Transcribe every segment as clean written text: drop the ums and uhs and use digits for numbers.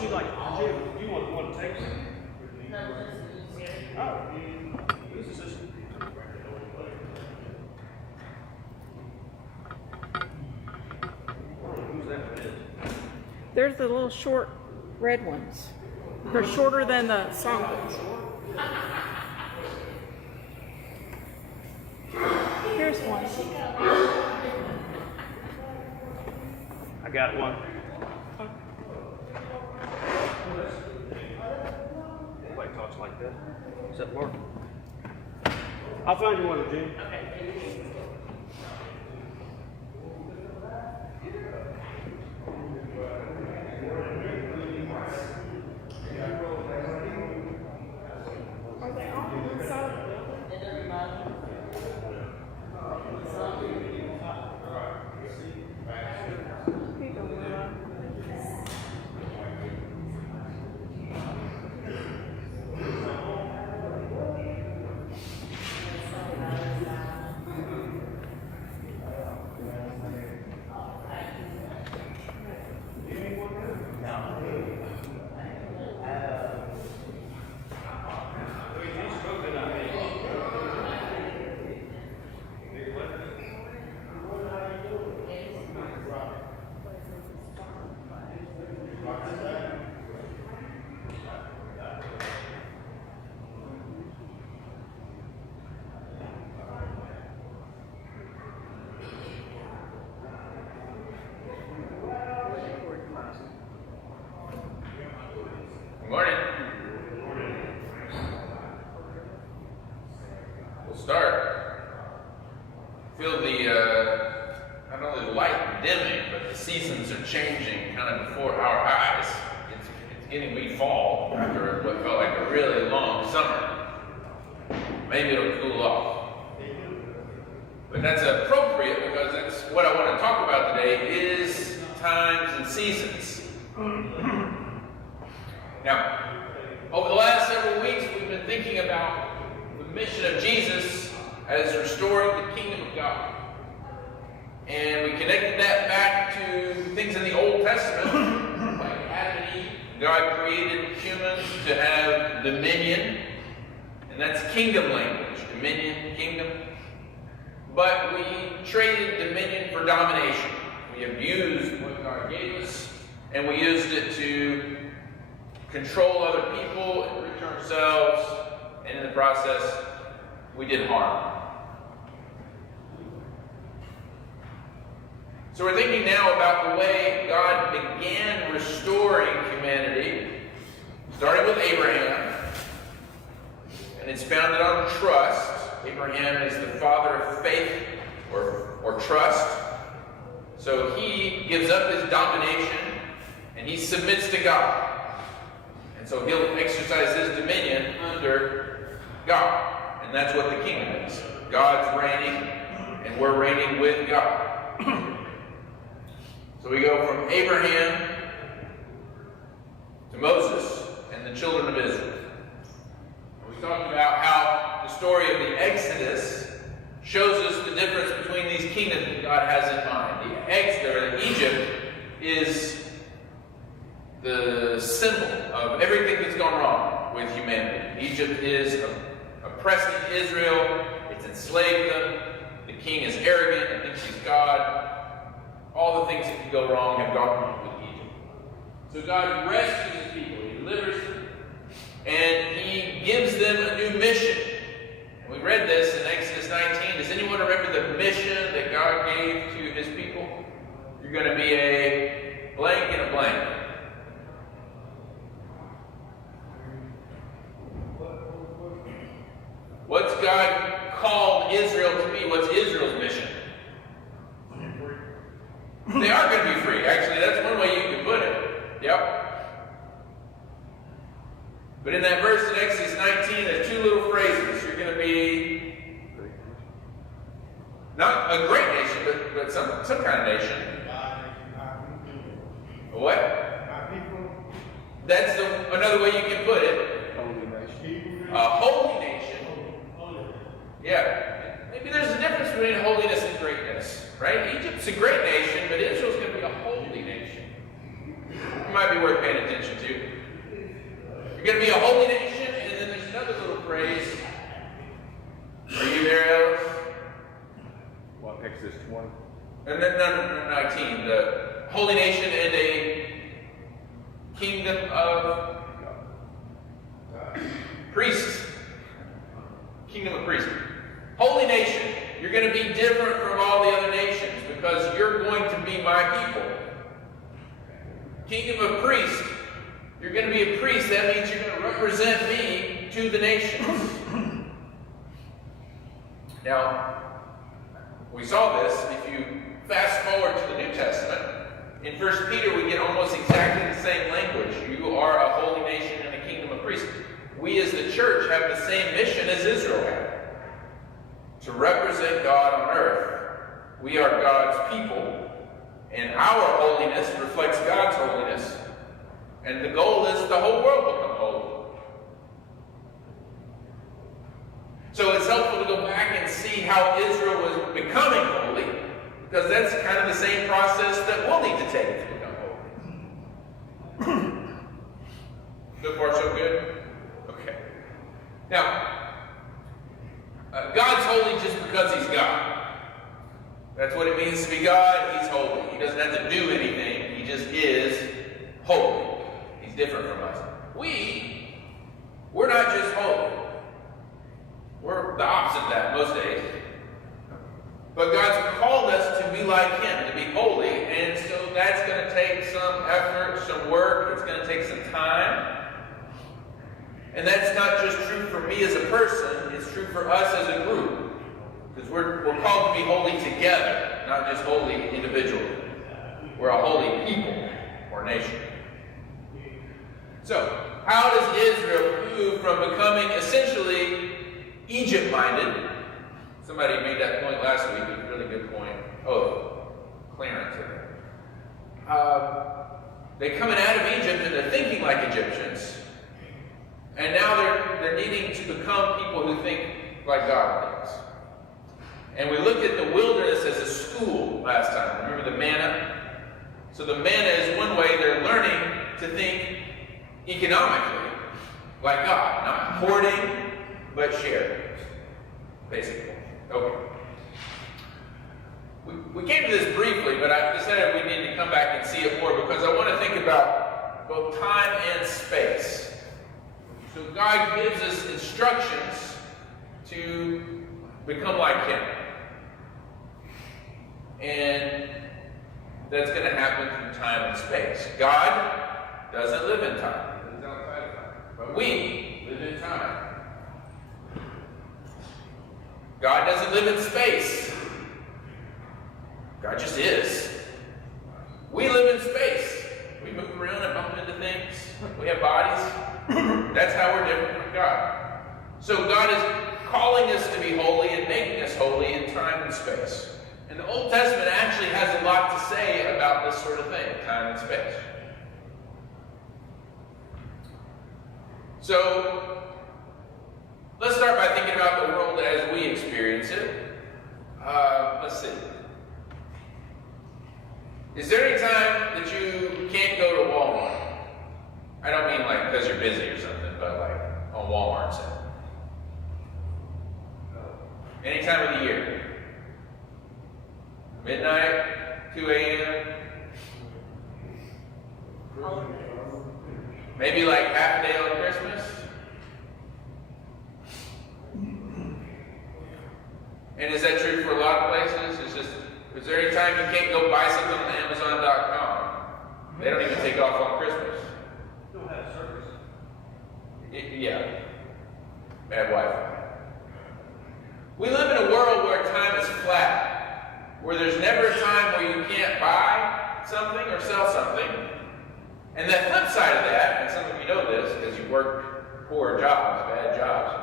she like, Jim, you want to take it? Oh, who's this? Who's that red? There's the little short red ones. They're shorter than the songbooks. Here's one. I got one. Nobody talks like that. Except Mark. I'll find you one, Jim. Are they all on the side? Good morning. We'll start. Feel the not only the light dimming, but the seasons are changing kind of before our eyes. It's getting to be fall after what felt like a really long summer. Maybe it'll cool off. But that's appropriate because that's what I want to talk about today is times and seasons. Now, over the last several weeks, we've been thinking about the mission of Jesus as restoring the kingdom of God. And we connected that back to things in the Old Testament, like Adam and Eve. God created humans to have dominion, and that's kingdom language, dominion, kingdom. But we traded dominion for domination. We abused what God gave us, and we used it to control other people, enrich ourselves, and in the process, we did harm. So we're thinking now about the way God began restoring humanity, starting with Abraham, and it's founded on trust. Abraham is the father of faith or trust. So he gives up his domination, and he submits to God. And so he'll exercise his dominion under God. And that's what the kingdom is. God's reigning, and we're reigning with God. So we go from Abraham to Moses and the children of Israel. And we talked about how the story of the Exodus shows us the difference between these kingdoms that God has in mind. Egypt is the symbol of everything that's gone wrong with humanity. Egypt is oppressing Israel. It's enslaved them. The king is arrogant and thinks he's God. All the things that could go wrong have gone wrong with Egypt. So God rescues his people. He delivers them. And he gives them a new mission. And we read this in Exodus 19. Does anyone remember the mission that God gave to his people? You're going to be a blank and a blank. What's God called Israel to be? What's Israel's mission? They are going to be free. Actually, that's one way you can put it. Yep. But in that verse in Exodus 19, there's two little phrases. You're going to be not a great nation, but some kind of nation. A what? That's another way you can put it. A holy nation. Yeah. Maybe there's a difference between holiness and greatness, right? Egypt's a great nation, but Israel's going to be a holy nation. might be worth paying attention to. You're going to be a holy nation, and then there's another little phrase. Are you there, Alice? What, Exodus 20? No, 19. The holy nation and a kingdom of priests. Kingdom of priests. Holy nation. You're going to be different from all the other nations because you're going to be my people. Kingdom of priests. You're going to be a priest. That means you're going to represent me to the nations. Now, we saw this. If you fast forward to the New Testament, in 1 Peter we get almost exactly the same language. You are a holy nation and a kingdom of priests. We as the church have the same mission as Israel had. To represent God on earth. We are God's people, and our holiness reflects God's holiness. And the goal is the whole world become holy. So it's helpful to go back and see how Israel was becoming holy, because that's kind of the same process that we'll need to take to become holy. So far, so good? Okay. Now, God's holy just because He's God. That's what it means to be God. He's holy. He doesn't have to do anything. He just is holy. He's different from us. We're not just holy. We're the opposite of that most days. But God's called us to be like Him, to be holy, and so that's going to take some effort, some work. It's going to take some time. And that's not just true for me as a person, it's true for us as a group. Because we're called to be holy together, not just holy individually. We're a holy people or nation. So, how does Israel move from becoming essentially Egypt-minded? Somebody made that point last week, a really good point. Oh, Clarence. They're coming out of Egypt and they're thinking like Egyptians. And now they're needing to become people who think like God thinks. And we looked at the wilderness as a school last time. Remember the manna? So the manna is one way they're learning to think economically like God. Not hoarding, but sharing. Basically. Okay. We came to this briefly, but I decided we need to come back and see it more because I want to think about both time and space. So God gives us instructions to become like Him. And that's going to happen through time and space. God doesn't live in time. He lives outside of time. But we live in time. God doesn't live in space. God just is. We live in space. We move around and bump into things. We have bodies. That's how we're different from God. So God is calling us to be holy and making us holy in time and space. And the Old Testament actually has a lot to say about this sort of thing, time and space. So, let's start by thinking about the world as we experience it. Let's see. Is there any time that you can't go to Walmart? I don't mean like because you're busy or something, but like on Walmart sale. Any time of the year. Midnight, 2 a.m. Maybe like half a day on Christmas. And is that true for a lot of places? Is there any time you can't go buy something on Amazon.com? They don't even take off on Christmas. Still have service. Yeah. Bad Wi-Fi. We live in a world where time is flat, where there's never a time where you can't buy something or sell something. And the flip side of that, and some of you know this because you work poor jobs, bad jobs,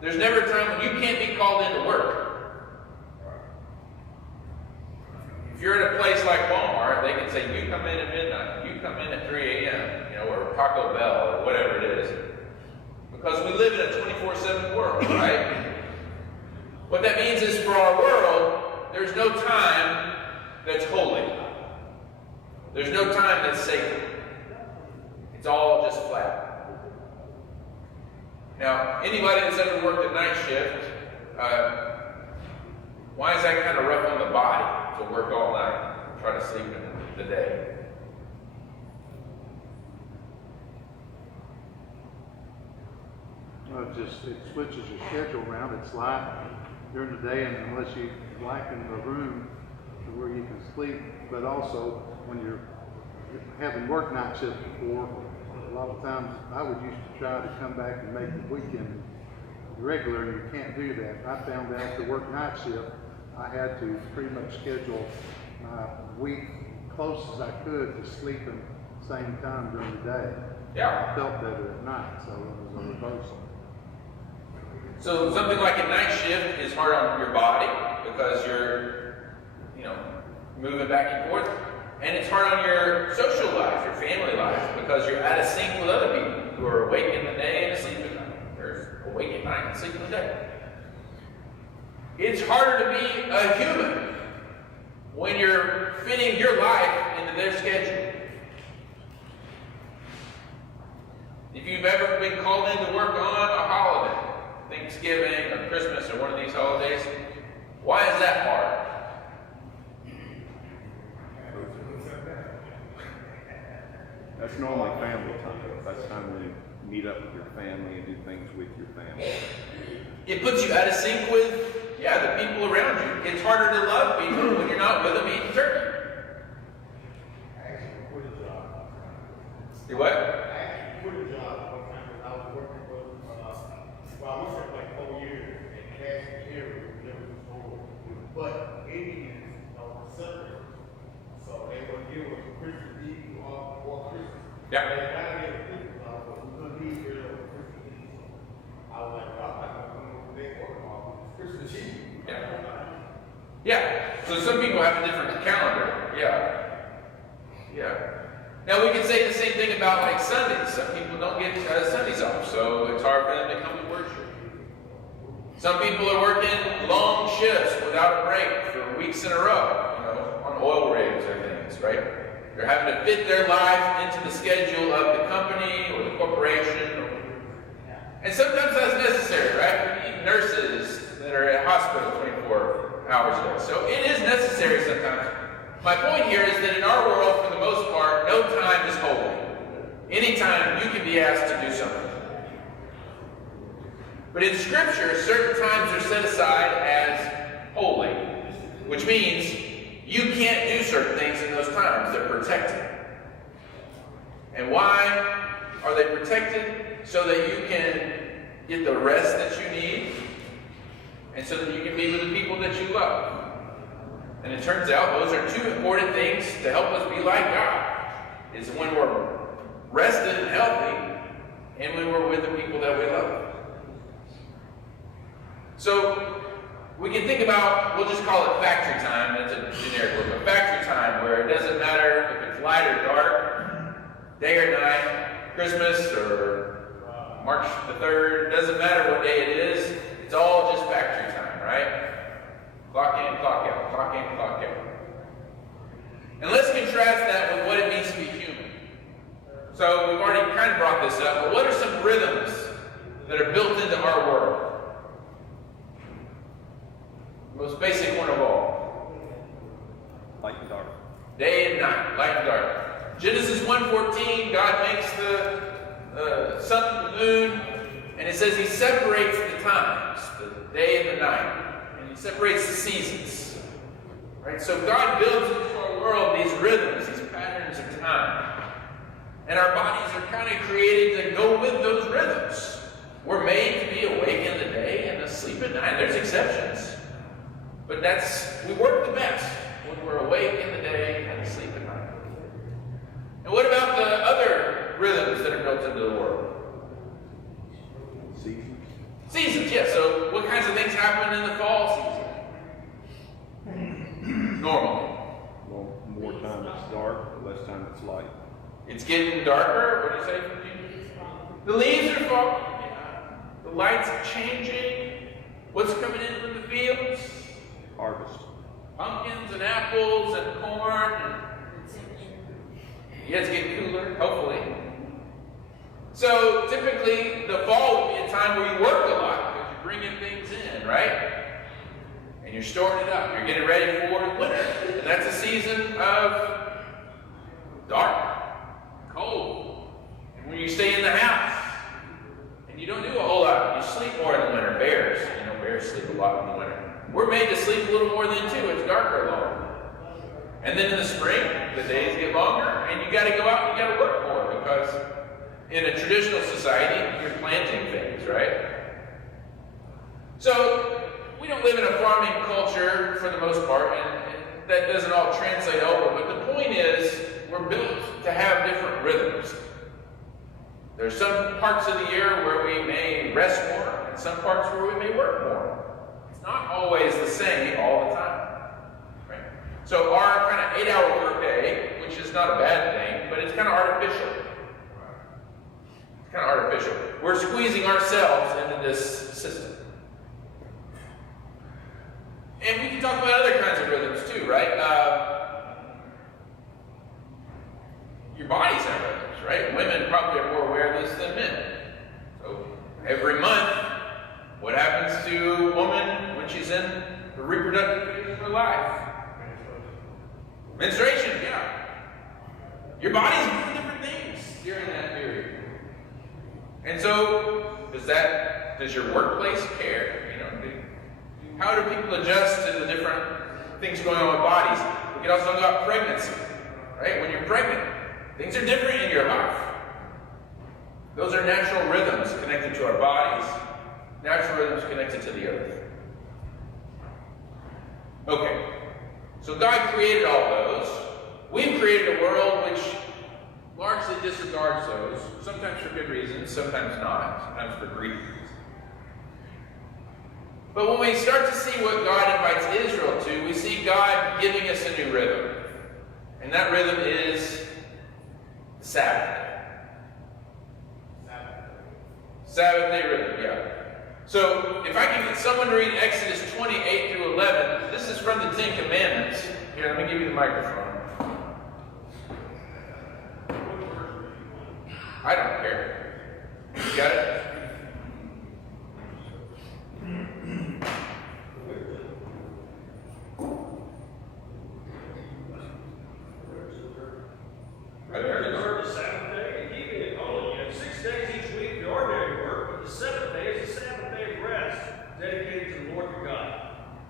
there's never a time when you can't be called into work. If you're at a place like Walmart, they can say, you come in at midnight, you come in at 3 a.m., or Taco Bell, or whatever it is. Because we live in a 24/7 world, right? What that means is for our world, there's no time that's holy. There's no time that's sacred. It's all just flat. Now, anybody that's ever worked a night shift, why is that kind of rough on the body to work all night, try to sleep in the day? Well, it switches your schedule around. It's light during the day, and unless you blacken the room to where you can sleep, but also when you're having worked night shift before, a lot of times I would used to try to come back and make the weekend regular, and you can't do that. I found out to work night shift, I had to pretty much schedule my week close as I could to sleeping same time during the day. Yeah. I felt better at night, so it was a reversal. So something like a night shift is hard on your body because you're, moving back and forth. And it's hard on your social life, your family life, because you're out of sync with other people who are awake in the day and asleep at night. Or awake at night and asleep in the day. It's harder to be a human when you're fitting your life into their schedule. If you've ever been called in to work on a holiday, Thanksgiving or Christmas or one of these holidays, why is that hard? That's normally family time. That's time when you meet up with your family and do things with your family. It puts you out of sync with, the people around you. It's harder to love people when you're not with them eating turkey. Do what? I quit a job one time because I was working with, I worked there for like 4 years and cash and carry was never store. But Indians are separate. So they would give us Christmas Eve or Christmas. Yeah. They got to get Christmas off, but we couldn't be here on Christmas Eve. I was like, I'm not going to come over there for Christmas Eve. Yeah. So some people have a different calendar. Yeah. Now we can say the same thing about like Sundays. Some people don't get Sundays off, so it's hard for them to come to worship. Some people are working long shifts without a break for weeks in a row, on oil rigs or things, right? They're having to fit their life into the schedule of the company or the corporation. And sometimes that's necessary, right? We need nurses that are at hospital 24 hours a day. So it is necessary sometimes. My point here is that in our world, for the most part, no time is holy. Anytime you can be asked to do something. But in Scripture, certain times are set aside as holy, which means you can't do certain things in those times. They're protected. And why are they protected? So that you can get the rest that you need, and so that you can be with the people that you love. And it turns out those are two important things to help us be like God. Is when we're rested and healthy, and when we're with the people that we love. So we can think about, we'll just call it factory time. That's a generic word, but factory time, where it doesn't matter if it's light or dark, day or night, Christmas or March the 3rd, doesn't matter what day it is, it's all just factory time, right? Clock in, clock out, clock in, clock out. And let's contrast that with what it means to be human. So we've already kind of brought this up, but what are some rhythms that are built into our world? Most basic one of all. Light and dark. Day and night, light and dark. Genesis 1:14, God makes the sun and the moon, and it says he separates the times, the day and the night. He separates the seasons. Right? So God builds into our world these rhythms, these patterns of time. And our bodies are kind of created to go with those rhythms. We're made to be awake in the day and asleep at night. There's exceptions. But we work the best when we're awake in the day and asleep at night. And what about the other rhythms that are built into the world? Seasons. Seasons, yeah. So what kinds of things happen in the fall season? Normally. Well, more time it's dark, less time it's light. It's getting darker. What do you say? The leaves are falling. The lights are changing. What's coming in from the fields? Harvest. Pumpkins and apples and corn. Yeah, it's getting cooler, hopefully. So typically the fall would be a time where you work a lot because you're bringing things in, right? And you're storing it up. You're getting ready for winter. And that's a season of dark, cold. And when you stay in the house and you don't do a whole lot, you sleep more in the winter. Bears sleep a lot in the winter. We're made to sleep a little more than too. It's darker longer. And then in the spring, the days get longer, and you got to go out and you got to work more because in a traditional society, you're planting things, right? So we don't live in a farming culture for the most part, and that doesn't all translate over. But the point is, we're built to have different rhythms. There's some parts of the year where we may rest more, and some parts where we may work more. It's not always the same all the time. Right? So our kind of 8-hour workday, which is not a bad thing, but it's kind of artificial. It's kind of artificial. We're squeezing ourselves into this system. And we can talk about other kinds of rhythms too, right? Your bodies have rhythms, right? Women probably are more aware of this than men. So every month, what happens to a woman when she's in the reproductive phase of her life? Menstruation, yeah. Your body's doing different things during that period. And so, does your workplace care? How do people adjust to the different things going on with bodies? We can also talk about pregnancy, right? When you're pregnant, things are different in your life. Those are natural rhythms connected to our bodies, natural rhythms connected to the earth. Okay, so God created all those. We've created a world which largely disregards those, sometimes for good reasons, sometimes not, sometimes for greed reasons. But when we start to see what God invites Israel to, we see God giving us a new rhythm. And that rhythm is the Sabbath day. Sabbath day rhythm, yeah. So if I can get someone to read Exodus 28 through 11, this is from the 10 Commandments. Here, let me give you the microphone. I don't care. You got it? Observe the Sabbath day and keeping it holy. You have 6 days each week for ordinary work, but the 7th day is a Sabbath day of rest, dedicated to the Lord your God.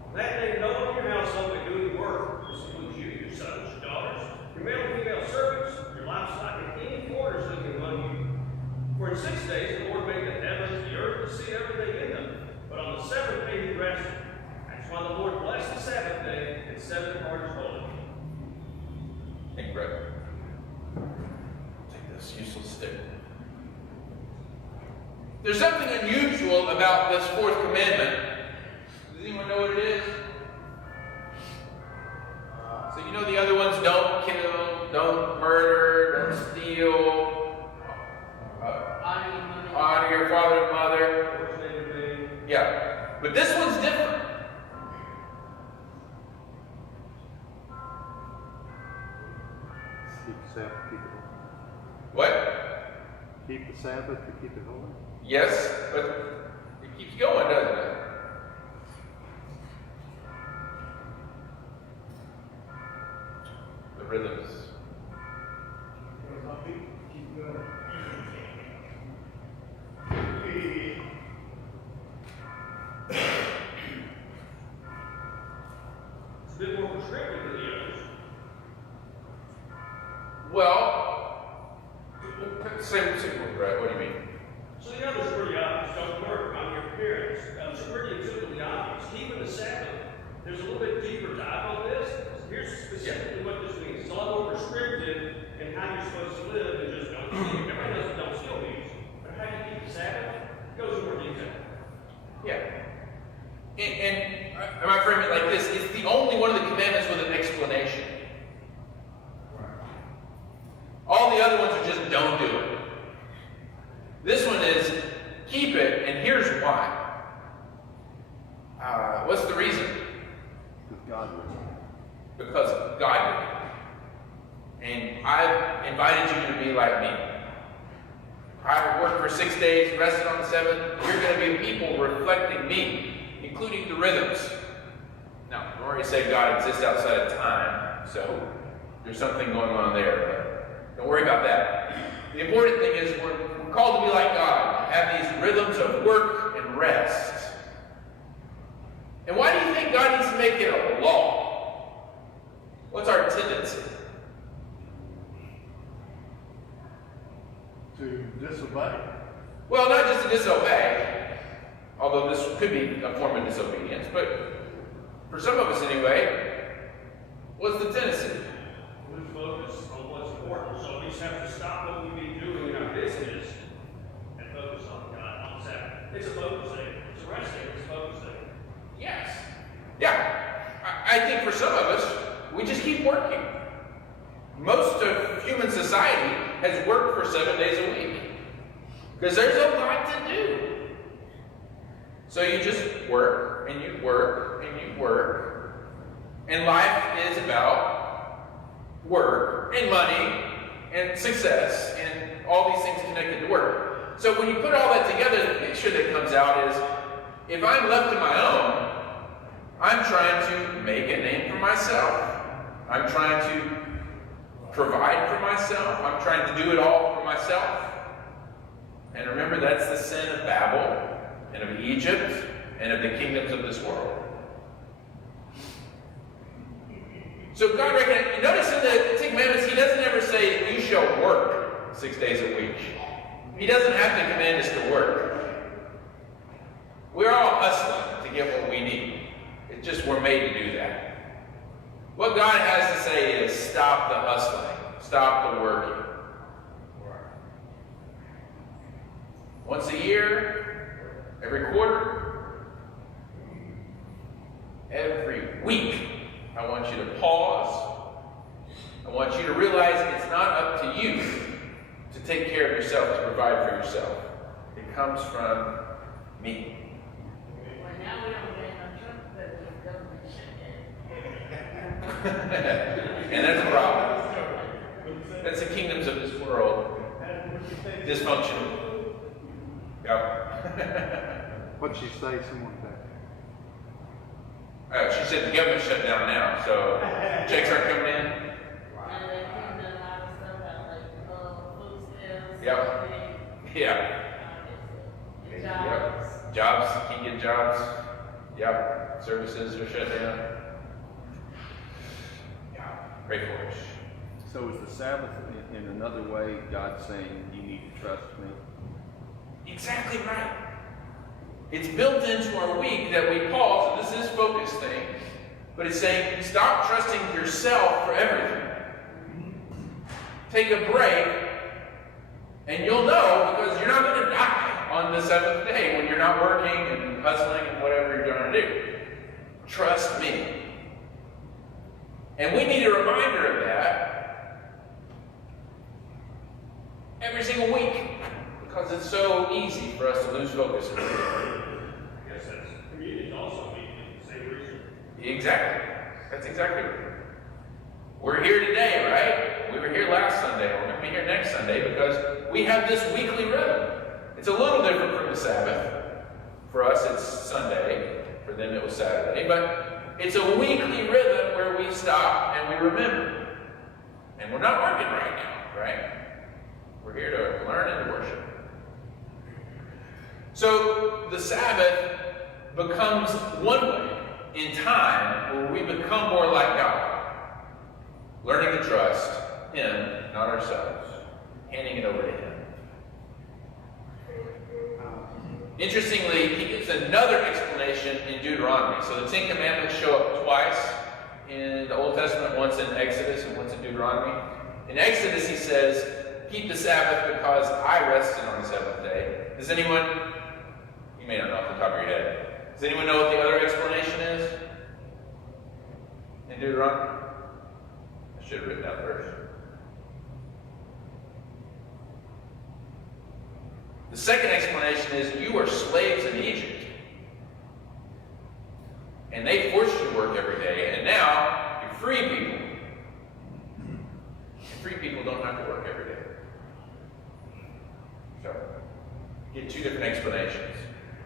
On that day, no one in your household may do any work. This includes you, your sons, your daughters, your male and female servants, your livestock, and any foreigners living among you. For in 6 days the Lord made the heavens, the earth, the sea, everything in them. But on the 7th day he rested. That's why the Lord blessed the Sabbath day and set it apart as holy. Incredible. Take this useless stick. There's something unusual about this 4th commandment. Does anyone know what it is? So you know the other ones: don't kill, don't murder, don't steal, honor your father and mother. Yeah, but this one's different. Keep the Sabbath, keep it holy. What? Keep the Sabbath to keep it holy? Yes, but it keeps going, doesn't it? The rhythms. It's a bit more prescriptive than the others. Well, same word, right? What do you mean? So the others are pretty obvious. Don't murder, on your appearance. Those are pretty intuitively obvious. Keeping the Sabbath, there's a little bit deeper dive on this. Here's specifically what this means. It's a lot more prescriptive in how you're supposed to live than just don't steal. Everybody knows what don't steal means. But how do you keep the Sabbath? It goes in more detail. Yeah. And I might frame it like this: it's the only one of the commandments with an explanation. All the other ones are just don't do it. This one is keep it, and here's why. What's the reason? Because God would. Because God did it. And I've invited you to be like me. I worked for 6 days, rested on the seventh. You're going to be a people reflecting me, including the rhythms. Now, I've already said God exists outside of time, so there's something going on there. But don't worry about that. The important thing is we're called to be like God, have these rhythms of work and rest. And why do you think God needs to make it a law? What's our tendency? To disobey. Well, not just to disobey, although this could be a form of disobedience, but for some of us anyway, what's the tendency? Lose focus on what's important. So we just have to stop what we be doing in our business and focus on God on Sabbath. It's a focus thing. It's a rest thing. It's a focus thing. Yes. Yeah. I think for some of us, we just keep working. Most of human society has worked for 7 days a week because there's a lot to do. So you just work and you work and you work, and life is about work and money and success and all these things connected to work. So when you put all that together, the picture that comes out is, if I'm left to my own, I'm trying to make a name for myself. I'm trying to provide for myself. I'm trying to do it all for myself. And remember, that's the sin of Babel and of Egypt and of the kingdoms of this world. So God recognizes, notice in the Ten Commandments, he doesn't ever say, you shall work 6 days a week. He doesn't have to command us to work. We're all hustling to get what we need. It's just we're made to do that. What God has to say is, stop the hustling. Stop the working. Once a year, every quarter, every week, I want you to pause. I want you to realize it's not up to you to take care of yourself, to provide for yourself. It comes from me. Well, now we don't get no truck because the government shut down. And that's a problem. That's the kingdoms of this world. Dysfunctional. Yep. What'd she say? Someone back She said the government shut down now, so checks aren't coming in. And they can do a lot of stuff out like food stamps. Yep. Yeah. Jobs. Yep. Jobs, can't get jobs. Yep. Services are shut down. Yeah. Pray for us. So is the Sabbath in another way God saying you need to trust me? Exactly right. It's built into our week that we pause, and this is focus thing, but it's saying stop trusting yourself for everything. Take a break, and you'll know, because you're not going to die on the seventh day when you're not working and hustling and whatever you're going to do. Trust me. And we need a reminder of that every single week, because it's so easy for us to lose focus. I guess that's communion also means the same reason. Exactly. That's exactly right. We're here today, right? We were here last Sunday. We're going to be here next Sunday because we have this weekly rhythm. It's a little different from the Sabbath. For us, it's Sunday. For them, it was Saturday. But it's a weekly rhythm where we stop and we remember. And we're not working right now, right? We're here to learn and to worship. So the Sabbath becomes one way in time where we become more like God, learning to trust Him, not ourselves, handing it over to Him. Interestingly, he gives another explanation in Deuteronomy. So the Ten Commandments show up twice in the Old Testament, once in Exodus and once in Deuteronomy. In Exodus, he says, keep the Sabbath because I rested on the seventh day. Does anyone, you may not know off the top of your head, does anyone know what the other explanation is in Deuteronomy? I should have written that verse. The second explanation is you were slaves in Egypt. And they forced you to work every day, and now you're free people. And free people don't have to work every day. So, get two different explanations.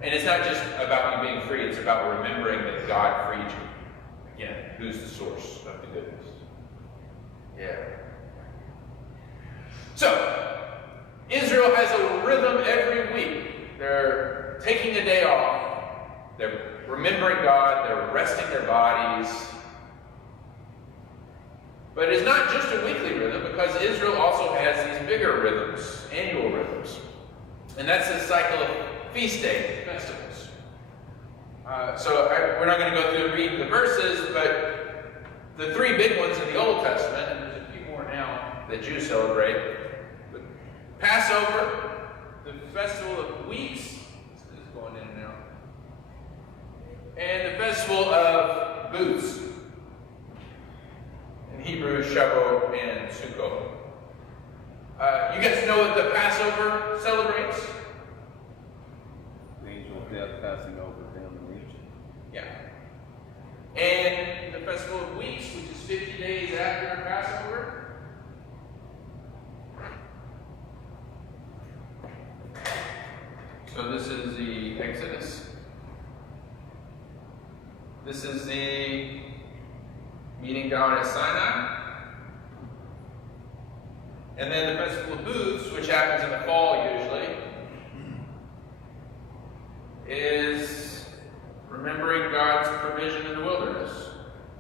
And it's not just about you being free, it's about remembering that God freed you. Again, who's the source of the goodness? Yeah. So, Israel has a rhythm every week. They're taking a day off. They're remembering God. They're resting their bodies. But it's not just a weekly rhythm, because Israel also has these bigger rhythms, annual rhythms. And that's a cycle of feast day festivals. We're not going to go through and read the verses, but the three big ones in the Old Testament, and there's a few more now that Jews celebrate. But Passover, the Festival of Weeks, this is going in and out, and the Festival of Booths. In Hebrew, Shavuot and Sukkot. You guys know what the Passover celebrates? The angel of death passing over them in Egypt. Yeah. And the Festival of Weeks, which is 50 days after Passover. So this is the Exodus. This is the meeting down at Sinai. And then the Festival of Booths, which happens in the fall usually, is remembering God's provision in the wilderness.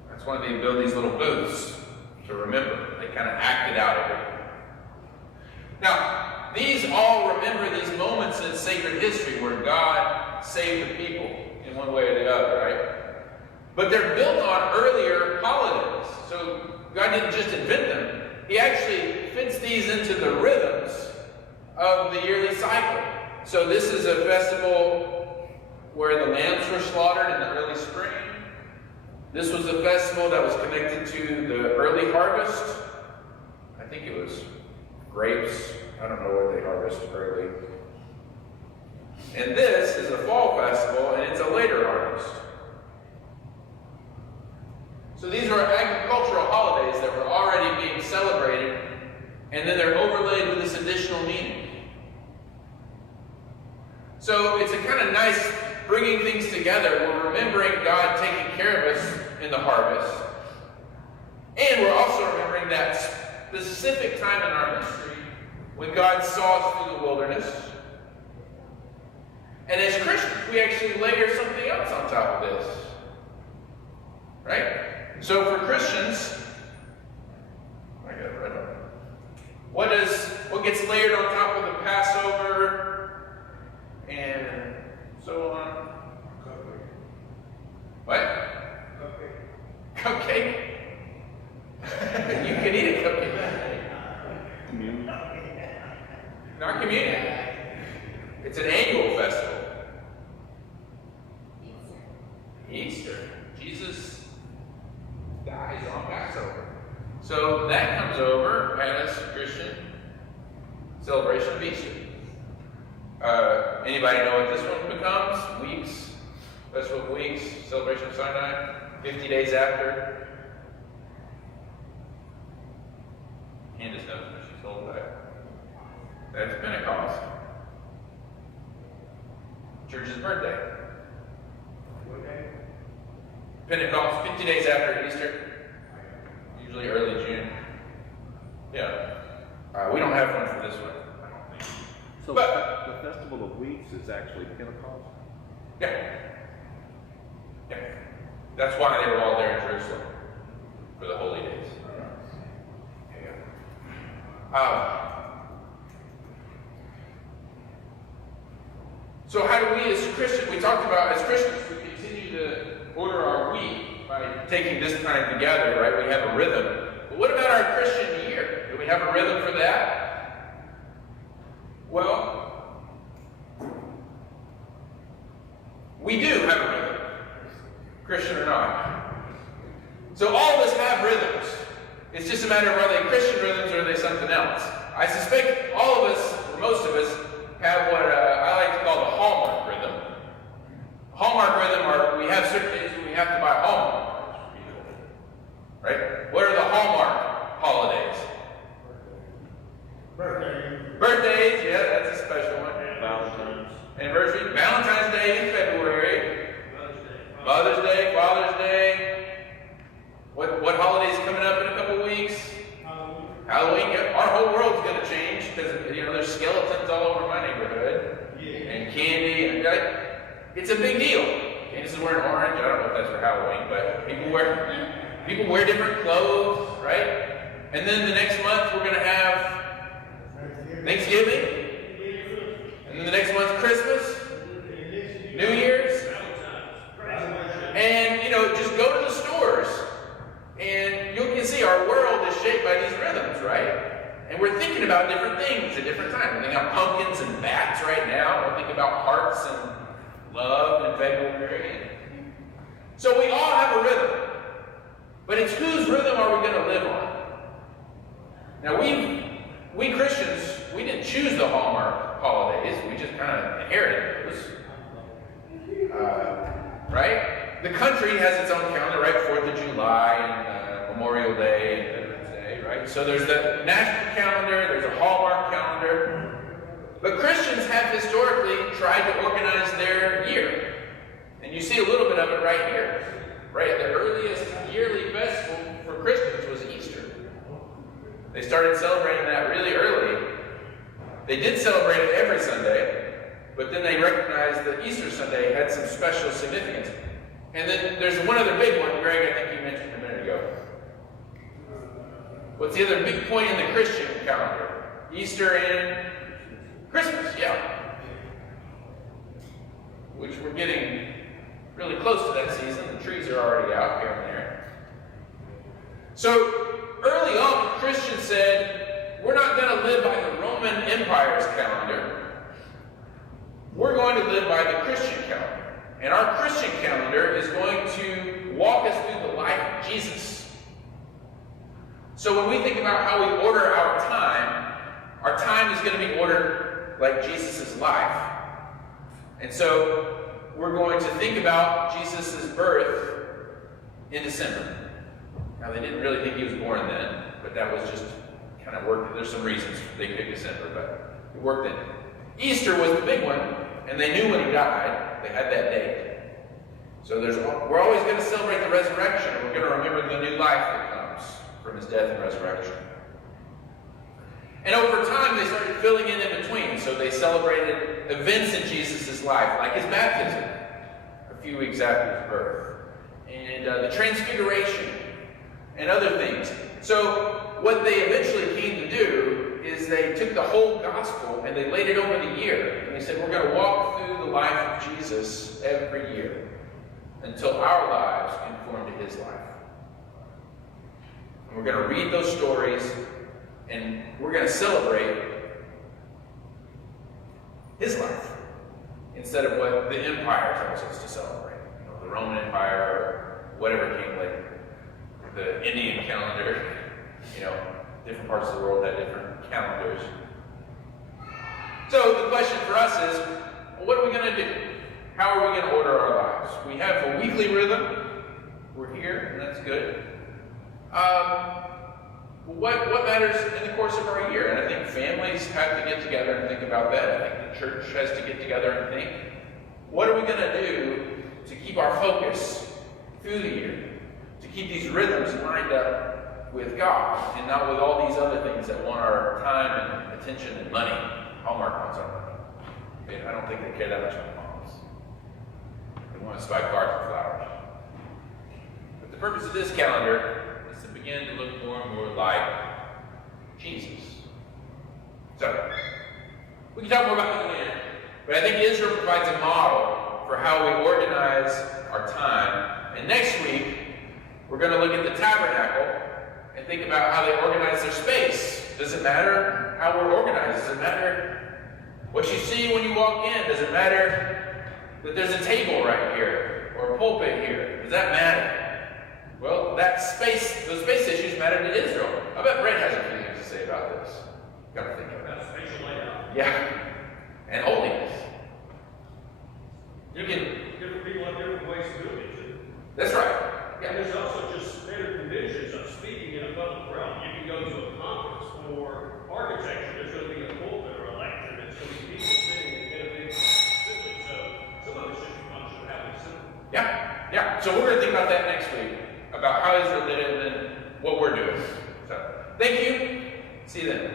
That's why they build these little booths to remember. They kind of act it out every year. Now, these all remember these moments in sacred history where God saved the people in one way or the other, right? But they're built on earlier holidays. So God didn't just invent them. He actually fits these into the rhythms of the yearly cycle. So this is a festival where the lambs were slaughtered in the early spring. This was a festival that was connected to the early harvest. I think it was grapes. I don't know what they harvest early. And this is a fall festival, and it's a later harvest. So these are agricultural holidays that were already being celebrated, and then they're overlaid with this additional meaning. So it's a kind of nice bringing things together. We're remembering God taking care of us in the harvest. And we're also remembering that specific time in our history when God saw us through the wilderness. And as Christians, we actually layer something else on top of this. Right? So for Christians, I got it right on. What gets layered on top of the Passover and so on? What? Cupcake. You can eat a cupcake. Communion. Not communion. It's an annual festival. Easter. Jesus dies on Passover. So that comes over as Christian celebration of Easter. Anybody know what this one becomes? Weeks. Festival of Weeks. Celebration of Sinai. 50 days after. Candace knows when she's told that. That's Pentecost. Church's birthday. Pentecost, 50 days after Easter. Usually early June. Yeah. We don't have one for this one, I don't think. So But- the Festival of Weeks is actually Pentecost? Yeah. Yeah. That's why they were all there in Jerusalem for the holy days. Yeah. So how do we as Christians, we talked about as Christians, we continue to order our week by taking this time together, right? We have a rhythm. But what about our Christian year? Do we have a rhythm for that? Well, we do have a rhythm, Christian or not. So all of us have rhythms. It's just a matter of are they Christian rhythms or are they something else? I suspect all of us, or most of us, have what I like to call the hallmark rhythm. Hallmark rhythm are we have certain days when we have to buy Hallmark. Right? What are the Hallmark holidays? Birthday. Birthdays, yeah, that's a special one. Valentine's. decorations all over my neighborhood, and candy, and it's a big deal. Candace is wearing orange. I don't know if that's for Halloween, but people wear different clothes, right? And then the next month we're going to have Thanksgiving, and then the next month's Christmas, New Year's, and just go to the stores, and you can see our world is shaped by these rhythms, right? And we're thinking about different things at different times. We're thinking about pumpkins and bats right now. We're thinking about hearts and love and February. So we all have a rhythm. But it's whose rhythm are we going to live on? Now we Christians, we didn't choose the Hallmark holidays. We just kind of inherited those. Right? The country has its own calendar, right? 4th of July and Memorial Day and Veterans Day, right? So there's the national calendar, there's a Hallmark calendar. But Christians have historically tried to organize their year. And you see a little bit of it right here. Right? The earliest yearly festival for Christians was Easter. They started celebrating that really early. They did celebrate it every Sunday, but then they recognized that Easter Sunday had some special significance. And then there's one other big one, Greg, I think you mentioned a minute ago. What's the other big point in the Christian calendar? Easter and Christmas, yeah. Which we're getting really close to that season. The trees are already out here and there. So early on, Christians said, we're not going to live by the Roman Empire's calendar. We're going to live by the Christian calendar. And our Christian calendar is going to walk us through the life of Jesus. So when we think about how we order our time is going to be ordered like Jesus' life. And so we're going to think about Jesus' birth in December. Now, they didn't really think he was born then, but that was just kind of worked. There's some reasons they picked December, but it worked in. Easter was the big one, and they knew when he died. They had that date. So we're always going to celebrate the resurrection. We're going to remember the new life that comes from his death and resurrection. And over time, they started filling in between. So they celebrated events in Jesus' life, like his baptism, a few weeks after his birth, and the transfiguration, and other things. So what they eventually came to do is they took the whole gospel and they laid it over the year. And they said, we're going to walk through the life of Jesus every year until our lives conform to his life. And we're going to read those stories and we're going to celebrate his life instead of what the empire tells us to celebrate. The Roman Empire or whatever came later. The Indian calendar, different parts of the world had different calendars. So the question for us is, what are we going to do? How are we going to order our lives? We have a weekly rhythm. We're here, and that's good. What matters in the course of our year? And I think families have to get together and think about that. I think the church has to get together and think, what are we going to do to keep our focus through the year? To keep these rhythms lined up with God and not with all these other things that want our time and attention and money. Hallmark wants our money. I don't think they care that much about moms. They want us to buy cards and flowers. But the purpose of this calendar is to begin to look more and more like Jesus. So, we can talk more about that later. But I think Israel provides a model for how we organize our time. And next week, we're going to look at the tabernacle and think about how they organize their space. Does it matter how we're organized? Does it matter what you see when you walk in? Does it matter that there's a table right here or a pulpit here? Does that matter? Well, those space issues matter to Israel. I bet Brent has a few things to say about this. Got to think about it. Spatial layout. Yeah. And holiness. Different people have different ways of doing it too. That's right. Yeah. And there's also just standard conventions of speaking in a public realm. You can go to a conference for architecture. There's going to be a pulpit or a lecture. There's going to be people sitting in a big assembly. So some of it should function how we sit. Yeah. So we're going to think about that next week, about how Israel did it and then what we're doing. So thank you. See you then.